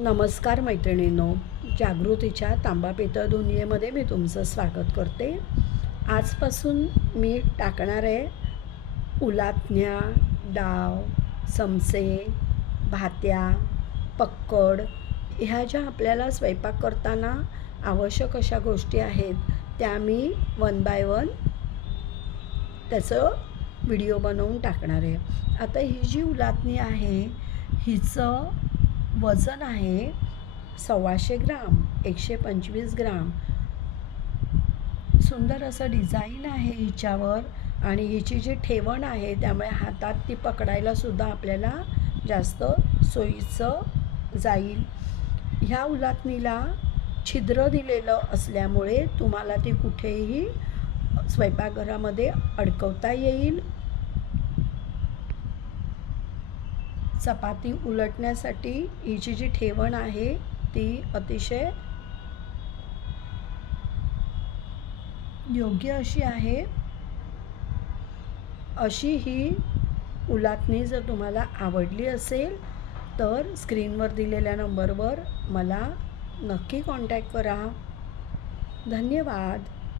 नमस्कार मैत्रिणींनो, जागृतीच्या तांबा पितळ दुनियेमध्ये मी तुमचं स्वागत करते। आजपासून मी टाकणार आहे उलातण्या, डाव, चमचे, भात्या, पक्कड ह्या ज्या आपल्याला स्वयंपाक करताना आवश्यक अशा गोष्टी आहेत त्या मी वन बाय वन त्याचं व्हिडिओ बनवून टाकणार आहे। आता ही जी उलातणी आहे हिचं वजन आहे 125 ग्राम, 125 ग्राम। सुंदर असं डिझाईन आहे हिच्यावर आणि हिची जी ठेवण आहे त्यामुळे हातात ती पकडायला सुद्धा आपल्याला जास्त सोयीचं जाईल। ह्या उलातणीला छिद्र दिलेलं असल्यामुळे तुम्हाला ती कुठेही स्वयंपाकघरामध्ये अडकवता येईल। चपाती उलटण्यासाठी हिची जी ठेवण आहे ती अतिशय योग्य अशी आहे। अशी ही उलातणी जर तुम्हाला आवडली असेल तर स्क्रीनवर दिलेल्या नंबरवर मला नक्की कॉन्टॅक्ट करा। धन्यवाद।